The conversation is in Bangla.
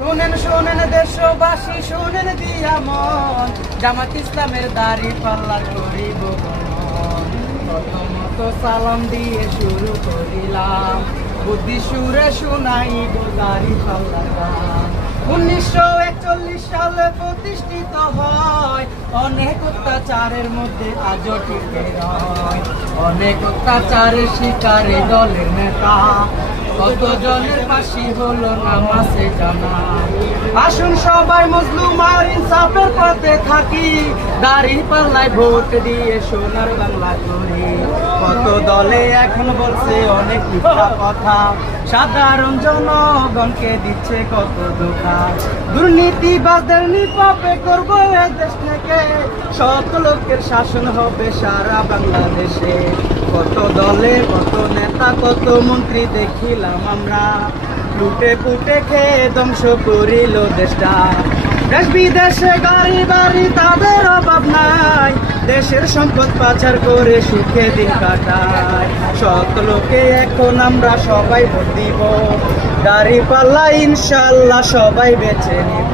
শুনেন শুনেন দেশবাসী, শুনেন দিয়া মন, জামাত ইসলামের দাড়ি পাল্লা করিব গমন। প্রথমত সালাম দিয়ে শুরু করিলাম, বুদ্ধি সুরে শুনাইব দাড়ি পাল্লার গান। 1941 সালে প্রতিষ্ঠিত হয়, অনেক অত্যাচারের মধ্যে আজও টিকে রয়। অনেক অত্যাচারের শিকারে দলের নেতা, কত জনের ফাঁসি হলো নামাজে জানা। আসুন সবাই মজলুম আর ইনসাফের পথে থাকি, দাড়ি পাল্লায় ভোট দিয়ে সোনার বাংলা করি। কত দলে এখন বলছে অনেক মিথ্যা কথা, সাধারণ জনগণকে দিচ্ছে কত ধোঁকা। দুর্নীতিবাজদের নিপাপে করবো এ দেশ থেকে, সৎ লোকের শাসন হবে সারা বাংলাদেশে। কত দলে কত নেতা কত মন্ত্রী দেখিলাম আমরা, লুটে পুটে খেয়ে ধ্বংস করিল দেশটা। দেশ বিদেশে গাড়ি বাড়ি তাদের অভাব নাই, দেশের সম্পদ পাচার করে সুখে দিন কাটায়। সৎ লোকে এখন আমরা সবাই ভোট দিব, দাড়ি পাল্লা ইনশাল্লাহ সবাই বেছে নিব।